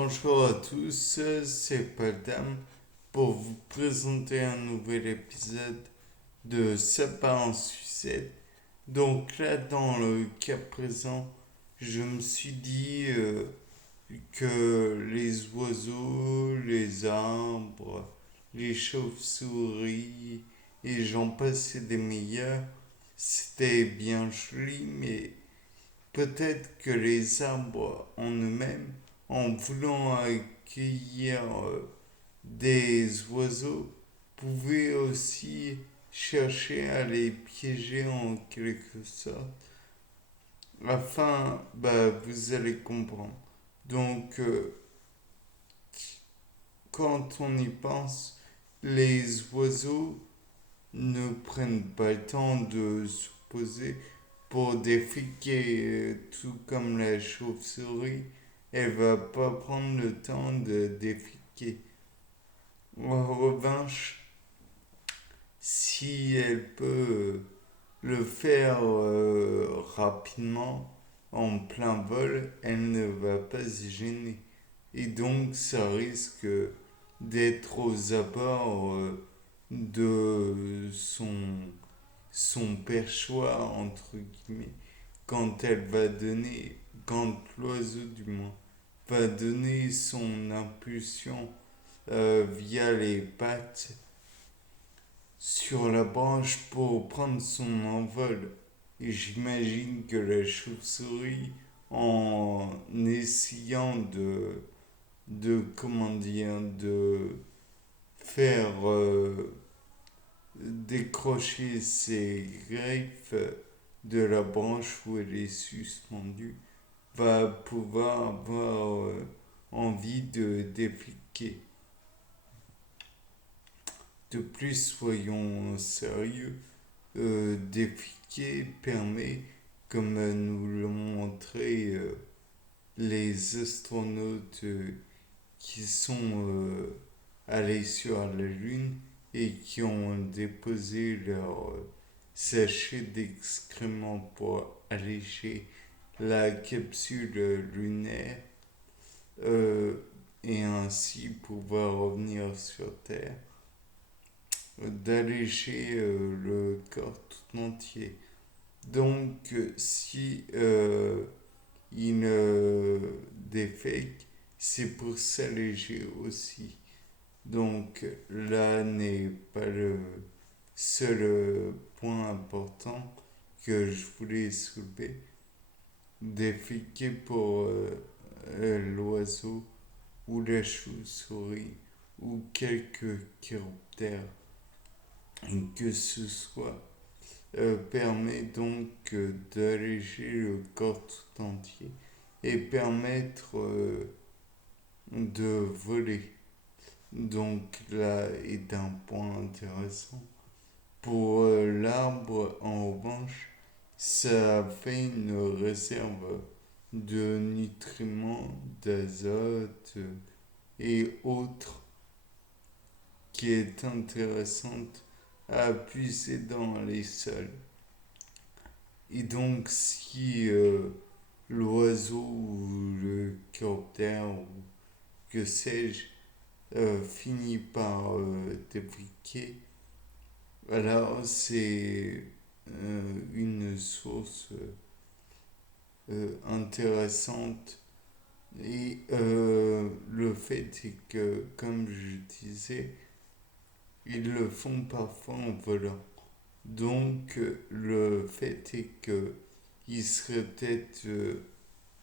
Bonjour à tous, c'est Padam pour vous présenter un nouvel épisode de Sapin en sucette. Donc là, dans le cas présent, je me suis dit que les oiseaux, les arbres, les chauves-souris et j'en passais des meilleurs, c'était bien joli, mais peut-être que les arbres en eux-mêmes, en voulant accueillir des oiseaux, pouvaient aussi chercher à les piéger en quelque sorte. Enfin, vous allez comprendre. Donc, quand on y pense, les oiseaux ne prennent pas le temps de se poser pour déféquer, tout comme la chauve-souris, elle va pas prendre le temps de déféquer. En revanche, si elle peut le faire rapidement, en plein vol, elle ne va pas se gêner. Et donc, ça risque d'être aux abords de son perchoir, entre guillemets, quand elle va donner, quand l'oiseau du moins, va donner son impulsion via les pattes sur la branche pour prendre son envol. Et j'imagine que la chauve-souris, en essayant comment dire, de faire décrocher ses griffes de la branche où elle est suspendue, va pouvoir avoir envie de déféquer. De plus, soyons sérieux, déféquer permet, comme nous l'ont montré les astronautes qui sont allés sur la Lune et qui ont déposé leur sachet d'excréments pour alléger la capsule lunaire et ainsi pouvoir revenir sur Terre, d'alléger le corps tout entier. Donc, si il défèque, c'est pour s'alléger aussi. Donc, là n'est pas le seul point important que je voulais soulever. Déféquer pour l'oiseau ou la chauve-souris ou quelques chiroptères, que ce soit, permet donc d'alléger le corps tout entier et permettre de voler. Donc là est un point intéressant. Pour l'arbre, en revanche, ça fait une réserve de nutriments, d'azote et autres qui est intéressante à puiser dans les sols. Et donc, si l'oiseau ou le chiroptère ou que sais-je finit par débriquer, alors c'est une source intéressante. Et le fait est que, comme je disais, ils le font parfois en volant. Donc, le fait est que il serait peut-être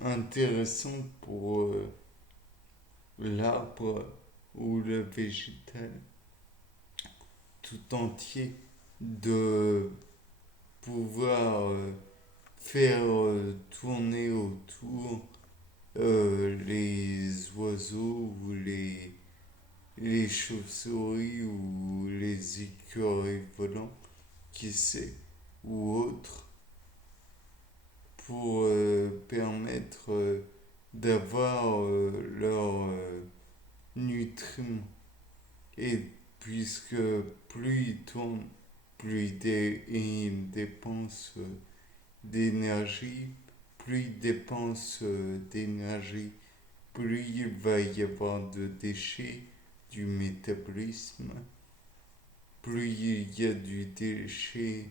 intéressant pour l'arbre ou le végétal tout entier de pouvoir faire tourner autour les oiseaux ou les chauves-souris ou les écureuils volants, qui sait, ou autres, pour permettre d'avoir leurs nutriments. Et puisque plus ils tournent, plus ils dépensent d'énergie, plus ils dépensent d'énergie plus il va y avoir de déchets du métabolisme, plus il y a du déchet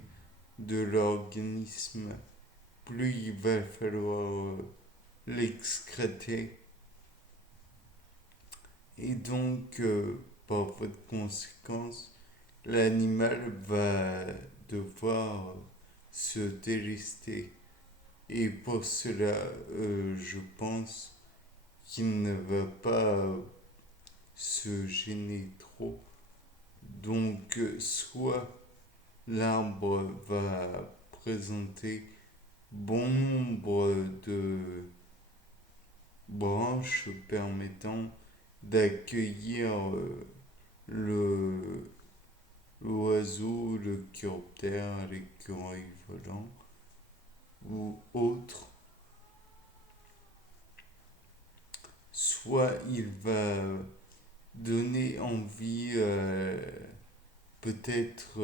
de l'organisme, plus il va falloir l'excréter. Et donc, par voie de conséquence, l'animal va devoir se délester. Et pour cela, je pense qu'il ne va pas se gêner trop. Donc, soit l'arbre va présenter bon nombre de branches permettant d'accueillir le l'oiseau, le chiroptère, l'écureuil volant ou autre, soit il va donner envie peut-être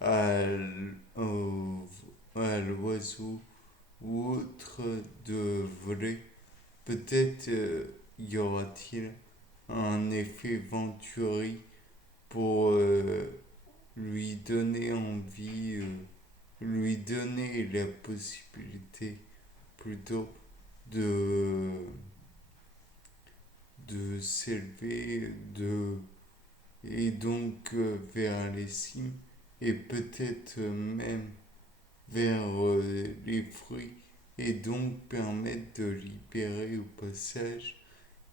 à l'oiseau ou autre de voler. Peut-être y aura-t-il un effet Venturi pour lui donner envie, lui donner la possibilité plutôt de, de s'élever et donc vers les cimes et peut-être même vers les fruits et donc permettre de libérer au passage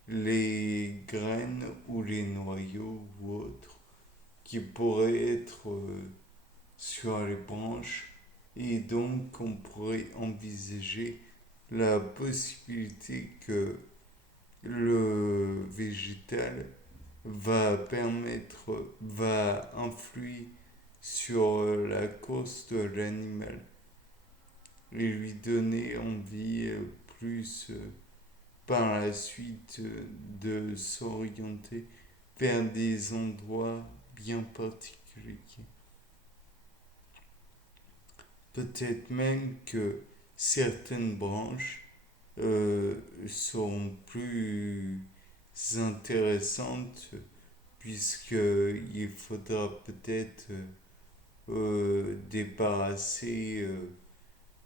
les graines ou les noyaux ou autres qui pourraient être sur les branches et donc on pourrait envisager la possibilité que le végétal va influer sur la course de l'animal et lui donner envie plus par la suite de s'orienter vers des endroits bien particuliers. Peut-être même que certaines branches seront plus intéressantes puisqu'il faudra peut-être débarrasser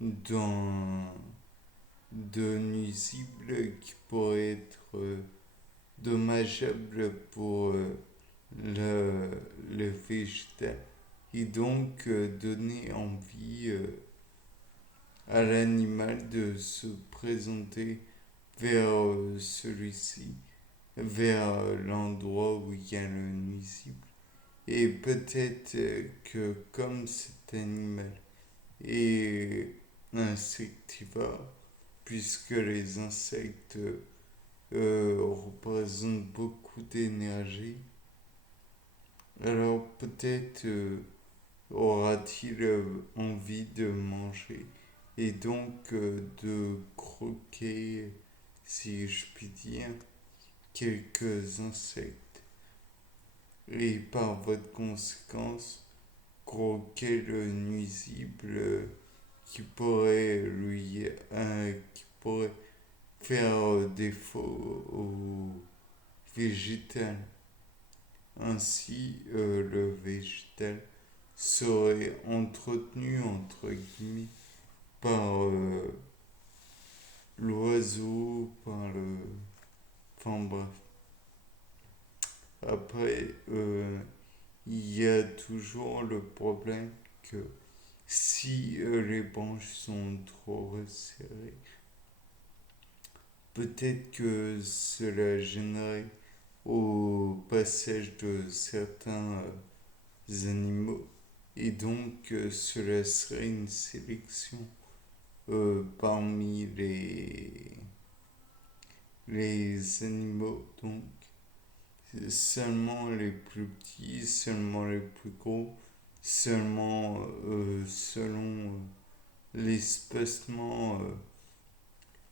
dans de nuisibles qui pourraient être dommageables pour le végétal et donc donner envie à l'animal de se présenter vers celui-ci, vers l'endroit où il y a le nuisible. Et peut-être que comme cet animal est insectivore, puisque les insectes représentent beaucoup d'énergie, alors peut-être aura-t-il envie de manger et donc de croquer, si je puis dire, quelques insectes et par voie de conséquence croquer le nuisible qui pourrait faire défaut au végétal. Ainsi, le végétal serait entretenu entre guillemets par l'oiseau, par le... Enfin bref. Après, il y a toujours le problème que si les branches sont trop resserrées, peut-être que cela gênerait au passage de certains animaux et donc cela serait une sélection parmi les animaux, donc seulement les plus petits, seulement les plus gros, seulement selon l'espacement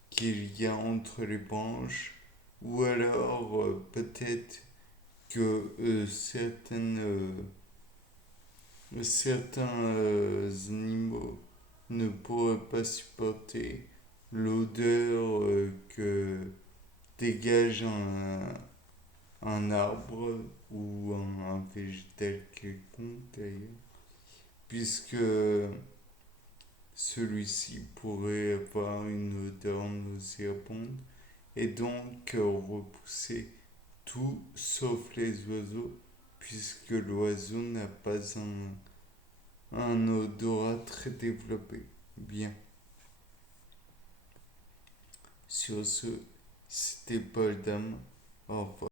qu'il y a entre les branches, ou alors peut-être que certains animaux ne pourraient pas supporter l'odeur que dégage un arbre ou un végétal quelconque d'ailleurs, puisque celui-ci pourrait avoir une odeur nauséabonde et donc repousser tout sauf les oiseaux, puisque l'oiseau n'a pas un odorat très développé. Bien, sur ce, c'était Paul Dame. Au revoir.